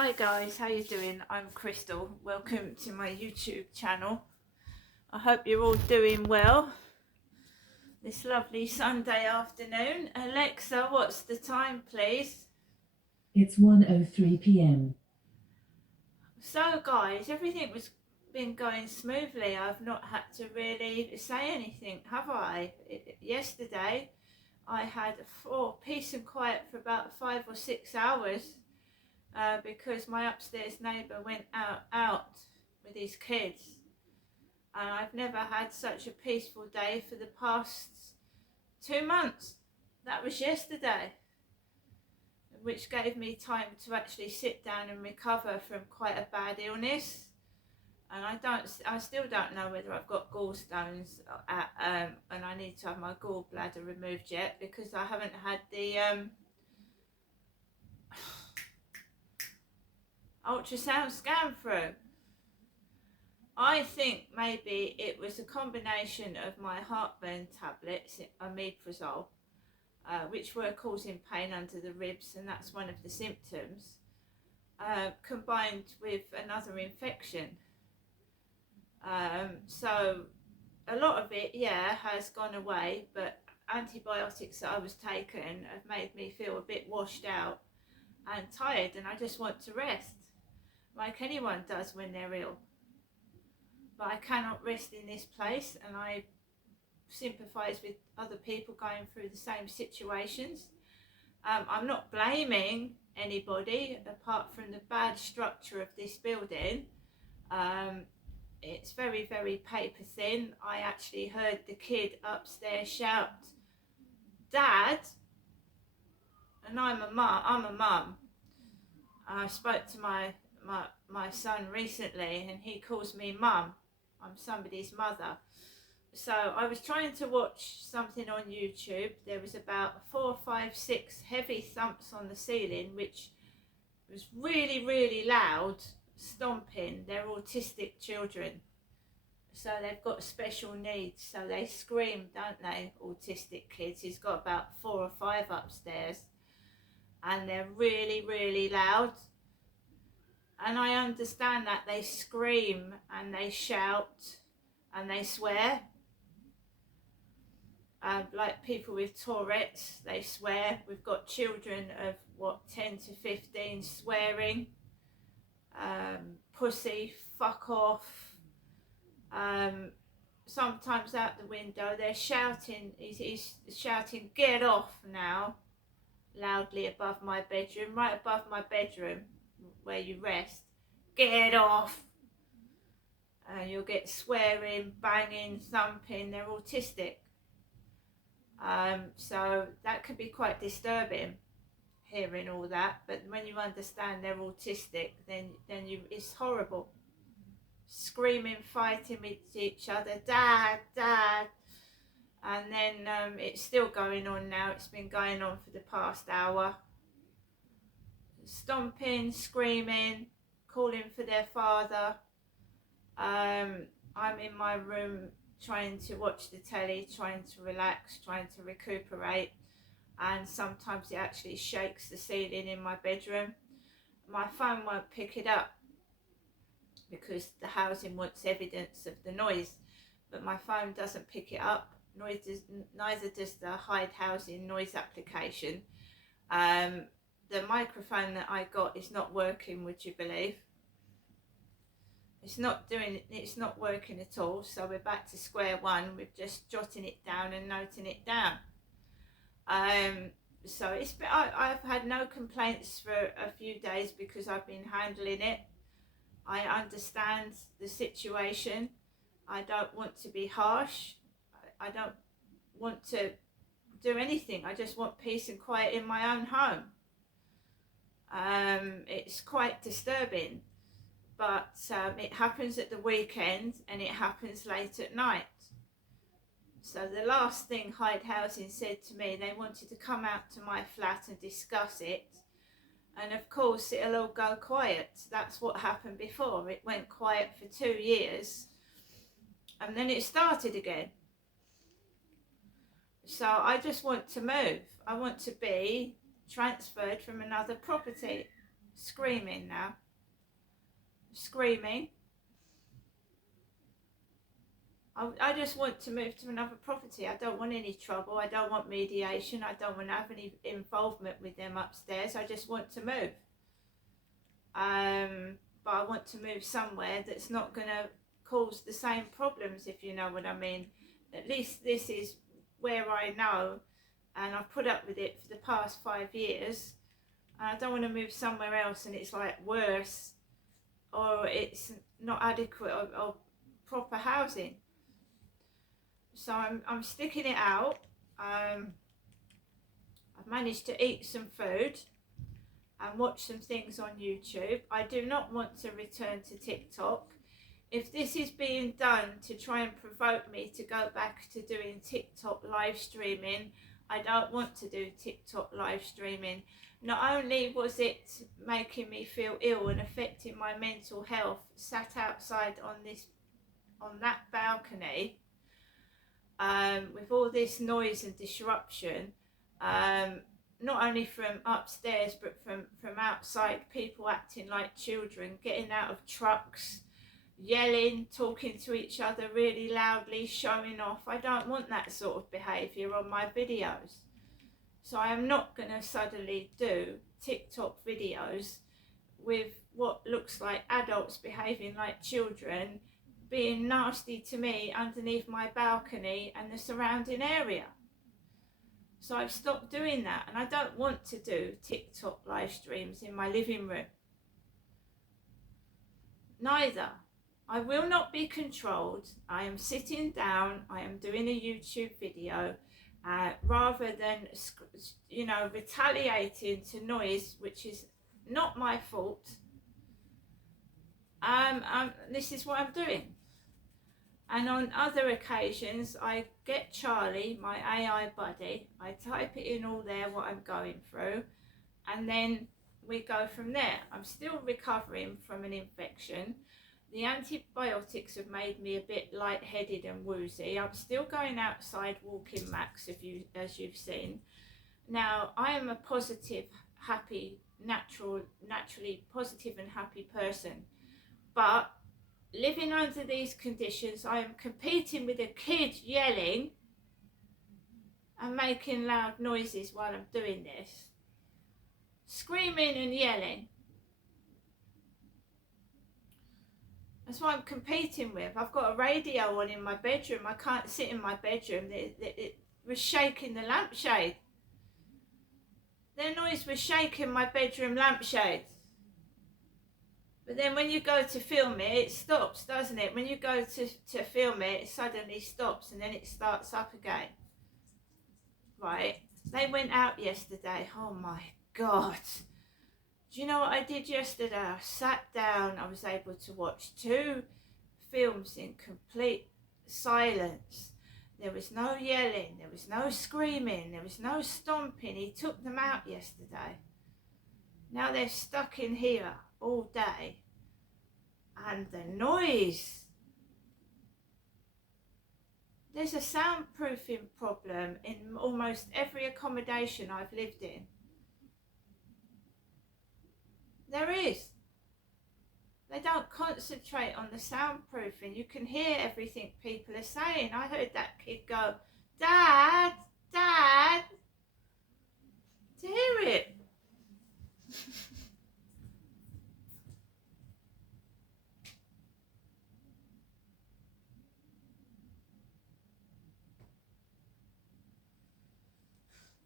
Hi guys, how you doing? I'm Crystal. Welcome to my YouTube channel. I hope you're all doing well this lovely Sunday afternoon. Alexa, what's the time please? It's 1:03 p.m. So guys, everything was been going smoothly. I've not had to really say anything, have I? Yesterday I had peace and quiet for about 5 or 6 hours. Because my upstairs neighbour went out with his kids, and I've never had such a peaceful day for the past 2 months. That was yesterday, which gave me time to actually sit down and recover from quite a bad illness. And I still don't know whether I've got gallstones and I need to have my gallbladder removed yet, because I haven't had the ultrasound scan through. I think maybe it was a combination of my heartburn tablets, omeprazole, which were causing pain under the ribs, and that's one of the symptoms, combined with another infection. So a lot of it, has gone away, but antibiotics that I was taking have made me feel a bit washed out and tired, and I just want to rest, like anyone does when they're ill. But I cannot rest in this place, and I sympathise with other people going through the same situations. I'm not blaming anybody apart from the bad structure of this building. It's very, very paper thin. I actually heard the kid upstairs shout, "Dad!" And I'm a mum. I spoke to my son recently, and he calls me mum. I'm somebody's mother. So I was trying to watch something on YouTube. There was about 4, 5, 6 heavy thumps on the ceiling, which was really, really loud, stomping. They're autistic children, so they've got special needs, so they scream, don't they? Autistic kids. He's got about 4 or 5 upstairs, and they're really, really loud. And I understand that they scream and they shout and they swear. Like people with Tourette's, they swear. We've got children of 10 to 15 swearing. Pussy, fuck off. Sometimes out the window they're shouting. He's shouting, "Get off now," loudly above my bedroom, right above my bedroom where you rest. "Get off." You'll get swearing, banging, thumping. They're autistic. So that could be quite disturbing, hearing all that. But when you understand they're autistic, then it's horrible. Screaming, fighting with each other, "Dad, Dad." And then it's still going on now. It's been going on for the past hour. Stomping, screaming, calling for their father. I'm in my room trying to watch the telly, trying to relax, trying to recuperate, and sometimes it actually shakes the ceiling in my bedroom. My phone won't pick it up because the housing wants evidence of the noise, but my phone doesn't pick it up. Neither does the Hide Housing noise application. The microphone that I got is not working, would you believe? It's not working at all. So we're back to square one with just jotting it down and noting it down. So I've had no complaints for a few days because I've been handling it. I understand the situation. I don't want to be harsh. I don't want to do anything. I just want peace and quiet in my own home. It's quite disturbing, but it happens at the weekend and it happens late at night. So the last thing Hide Housing said to me, they wanted to come out to my flat and discuss it. And of course it'll all go quiet. That's what happened before. It went quiet for 2 years and then it started again. So I just want to move. I want to be transferred from another property. screaming now. Screaming. I just want to move to another property. I don't want any trouble. I don't want mediation. I don't want to have any involvement with them upstairs. I just want to move. But I want to move somewhere that's not going to cause the same problems, if you know what I mean. At least this is where I know, and I've put up with it for the past 5 years. I don't want to move somewhere else and it's like worse, or it's not adequate or proper housing. So I'm sticking it out. I've managed to eat some food and watch some things on YouTube. I do not want to return to TikTok. If this is being done to try and provoke me to go back to doing TikTok live streaming, I don't want to do TikTok live streaming. Not only was it making me feel ill and affecting my mental health, sat outside on that balcony, with all this noise and disruption, not only from upstairs but from outside, people acting like children, getting out of trucks, yelling, talking to each other really loudly, showing off. I don't want that sort of behaviour on my videos. So I am not going to suddenly do TikTok videos with what looks like adults behaving like children, being nasty to me underneath my balcony and the surrounding area. So I've stopped doing that, and I don't want to do TikTok live streams in my living room. Neither. I will not be controlled. I am sitting down, I am doing a YouTube video, rather than, retaliating to noise, which is not my fault. This is what I'm doing. And on other occasions, I get Charlie, my AI buddy, I type it in all there, what I'm going through, and then we go from there. I'm still recovering from an infection. The antibiotics have made me a bit lightheaded and woozy. I'm still going outside walking, Max, as you've seen. Now, I am a positive, happy, naturally positive and happy person. But living under these conditions, I am competing with a kid yelling and making loud noises while I'm doing this. Screaming and yelling. That's what I'm competing with. I've got a radio on in my bedroom. I can't sit in my bedroom. It was shaking the lampshade. Their noise was shaking my bedroom lampshade. But then when you go to film it, it stops, doesn't it? When you go to film it, it suddenly stops and then it starts up again. Right? They went out yesterday. Oh my God. Do you know what I did yesterday? I sat down. I was able to watch 2 films in complete silence. There was no yelling. There was no screaming. There was no stomping. He took them out yesterday. Now they're stuck in here all day. And the noise. There's a soundproofing problem in almost every accommodation I've lived in. There is. They don't concentrate on the soundproofing. You can hear everything people are saying. I heard that kid go, "Dad, Dad," to hear it.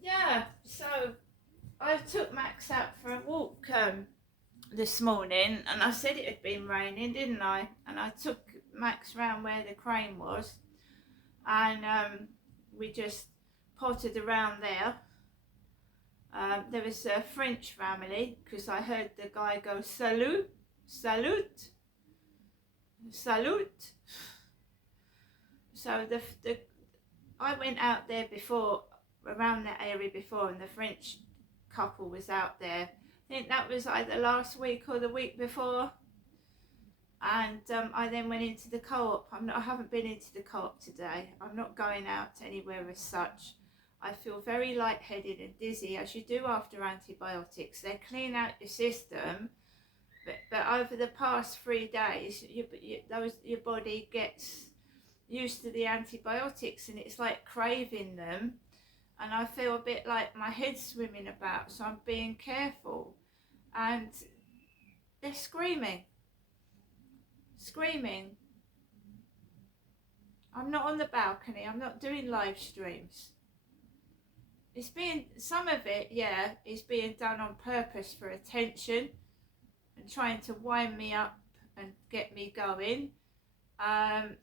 Yeah, so I took Max out for a walk this morning, and I said it had been raining, didn't I? And I took Max round where the crane was, and we just potted around there. There was a French family, because I heard the guy go, "Salut, salute, salute." So I went out there before, around that area before, and the French couple was out there. I think that was either last week or the week before. And I then went into the co-op. I haven't been into the co-op today. I'm not going out anywhere as such. I feel very lightheaded and dizzy, as you do after antibiotics. They clean out your system, but over the past 3 days, your body gets used to the antibiotics, and it's like craving them. And I feel a bit like my head's swimming about, so I'm being careful. And they're screaming. I'm not on the balcony. I'm not doing live streams. Some of it, yeah, is being done on purpose for attention and trying to wind me up and get me going. I'm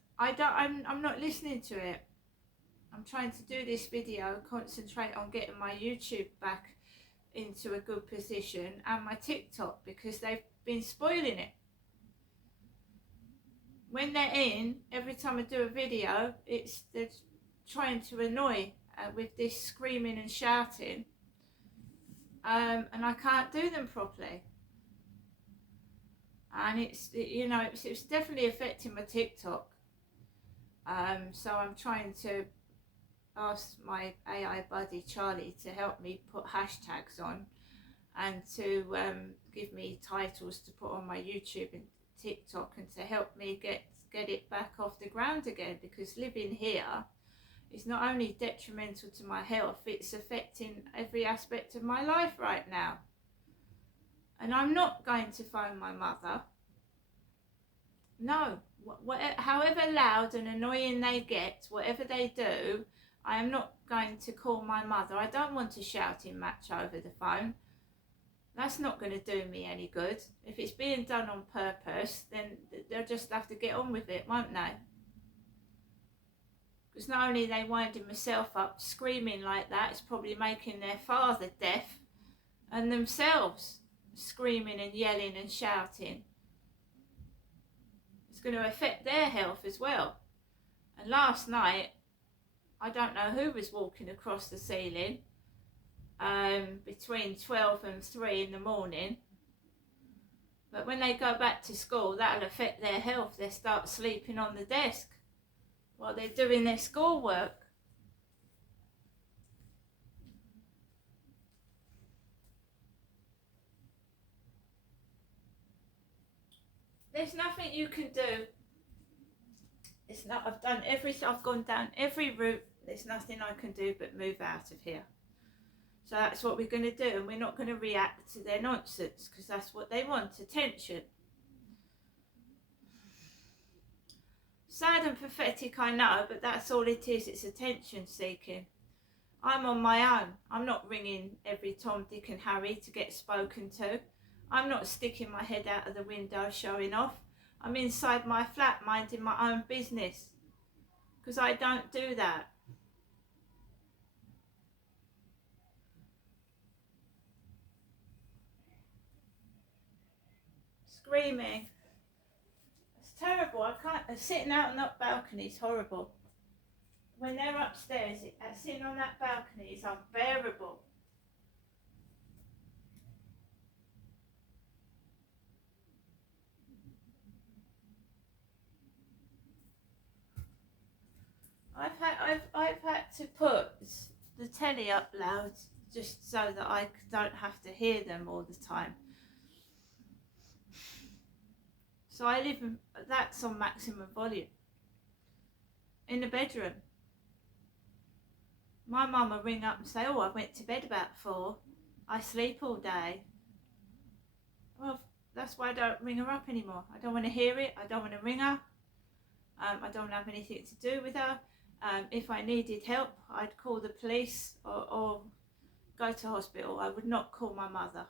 not listening to it. I'm trying to do this video, concentrate on getting my YouTube back into a good position, and my TikTok, because they've been spoiling it. When they're in, every time I do a video, they're trying to annoy with this screaming and shouting, and I can't do them properly. And it's definitely affecting my TikTok. So I'm trying to ask my AI buddy Charlie to help me put hashtags on, and to give me titles to put on my YouTube and TikTok, and to help me get it back off the ground again, because living here is not only detrimental to my health, it's affecting every aspect of my life right now. And I'm not going to phone my mother. No, however loud and annoying they get, whatever they do, I am not going to call my mother. I don't want a shouting match over the phone. That's not going to do me any good. If it's being done on purpose, then they'll just have to get on with it, won't they? Because not only are they winding myself up, screaming like that, it's probably making their father deaf, and themselves screaming and yelling and shouting. It's going to affect their health as well. And last night, I don't know who was walking across the ceiling between 12 and 3 in the morning. But when they go back to school, that'll affect their health. They'll start sleeping on the desk while they're doing their schoolwork. There's nothing you can do. It's not. I've gone down every route. There's nothing I can do but move out of here. So that's what we're going to do, and we're not going to react to their nonsense, because that's what they want, attention. Sad and pathetic, I know, but that's all it is. It's attention seeking. I'm on my own. I'm not ringing every Tom, Dick and Harry to get spoken to. I'm not sticking my head out of the window showing off. I'm inside my flat minding my own business, because I don't do that. Screaming. It's terrible. I can't. Sitting out on that balcony is horrible. When they're upstairs, sitting on that balcony is unbearable. I've had to put the telly up loud just so that I don't have to hear them all the time. So I live in, that's on maximum volume in the bedroom. My mum will ring up and say, "Oh, I went to bed about 4. I sleep all day." Well, that's why I don't ring her up anymore. I don't want to hear it. I don't want to ring her. I don't have anything to do with her. If I needed help, I'd call the police or go to hospital. I would not call my mother,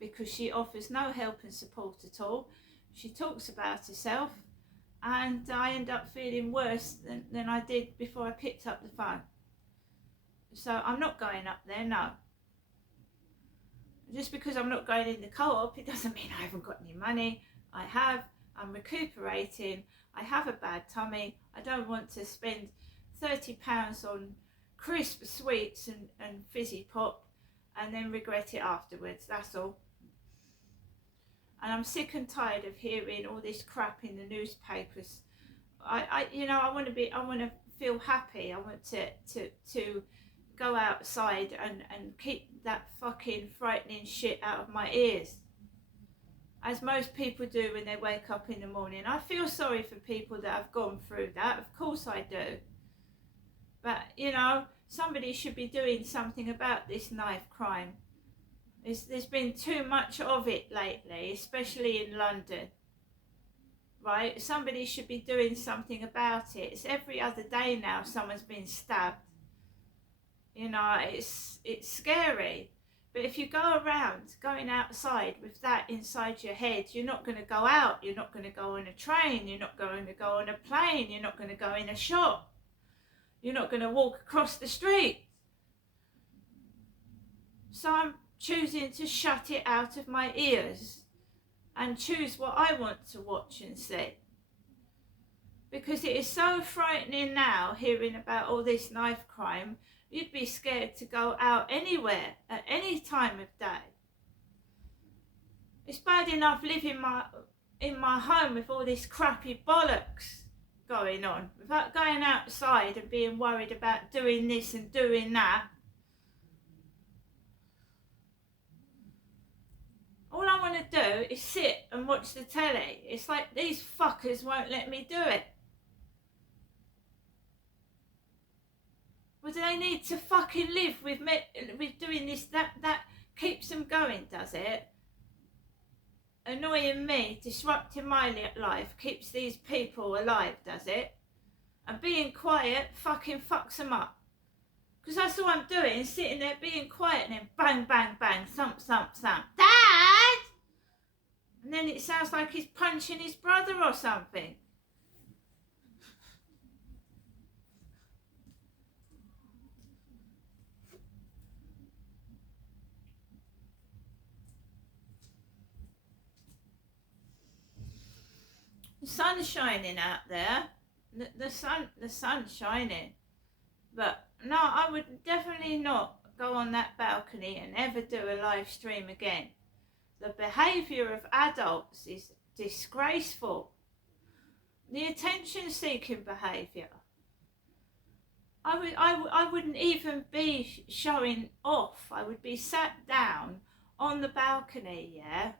because she offers no help and support at all. She talks about herself, and I end up feeling worse than I did before I picked up the phone. So I'm not going up there, no. Just because I'm not going in the co-op, it doesn't mean I haven't got any money. I'm recuperating. I have a bad tummy. I don't want to spend £30 on crisp sweets and fizzy pop and then regret it afterwards, that's all. And I'm sick and tired of hearing all this crap in the newspapers. I want to feel happy. I want to go outside and keep that fucking frightening shit out of my ears. As most people do when they wake up in the morning. I feel sorry for people that have gone through that. Of course I do. But, you know, somebody should be doing something about this knife crime. There's been too much of it lately, especially in London. Right? Somebody should be doing something about it. It's every other day now someone's been stabbed. You know, it's scary. But if you go around going outside with that inside your head, you're not going to go out. You're not going to go on a train. You're not going to go on a plane. You're not going to go in a shop. You're not going to walk across the street. So I'm choosing to shut it out of my ears and choose what I want to watch and see. Because it is so frightening now hearing about all this knife crime. You'd be scared to go out anywhere at any time of day. It's bad enough living in my home with all this crappy bollocks going on, without going outside and being worried about doing this and doing that. All I want to do is sit and watch the telly. It's like these fuckers won't let me do it. Well, do they need to fucking live with doing this? That keeps them going, does it? Annoying me, disrupting my life, keeps these people alive, does it? And being quiet fucking fucks them up. Because that's all I'm doing, sitting there being quiet and then bang, bang, bang, thump, thump, thump. Dad! And then it sounds like he's punching his brother or something. The sun's shining out there. The sun's shining. But no, I would definitely not go on that balcony and ever do a live stream again. The behaviour of adults is disgraceful. The attention-seeking behaviour. I wouldn't even be showing off. I would be sat down on the balcony, yeah?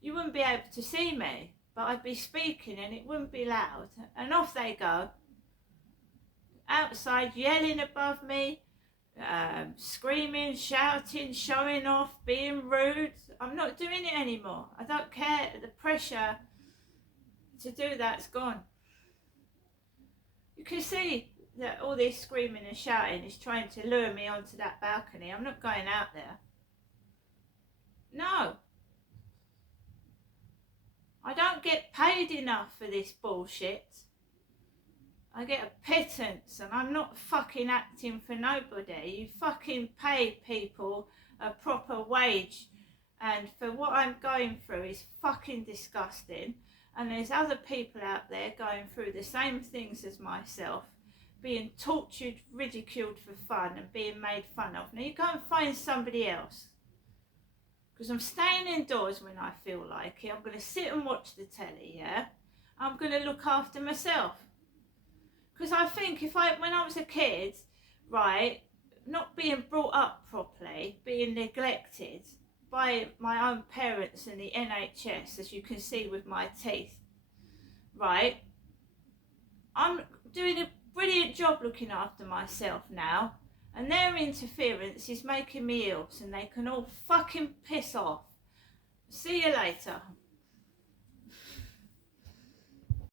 You wouldn't be able to see me, but I'd be speaking and it wouldn't be loud. And off they go. Outside, yelling above me, screaming, shouting, showing off, being rude. I'm not doing it anymore. I don't care. The pressure to do that's gone. You can see that all this screaming and shouting is trying to lure me onto that balcony. I'm not going out there. No. I don't get paid enough for this bullshit. I get a pittance and I'm not fucking acting for nobody. You fucking pay people a proper wage, and for what I'm going through is fucking disgusting. And there's other people out there going through the same things as myself, being tortured, ridiculed for fun and being made fun of. Now you go and find somebody else. Because I'm staying indoors when I feel like it. I'm going to sit and watch the telly, yeah? I'm going to look after myself. Because I think when I was a kid, right, not being brought up properly, being neglected by my own parents and the NHS, as you can see with my teeth, right, I'm doing a brilliant job looking after myself now, and their interference is making me ill, and they can all fucking piss off. See you later.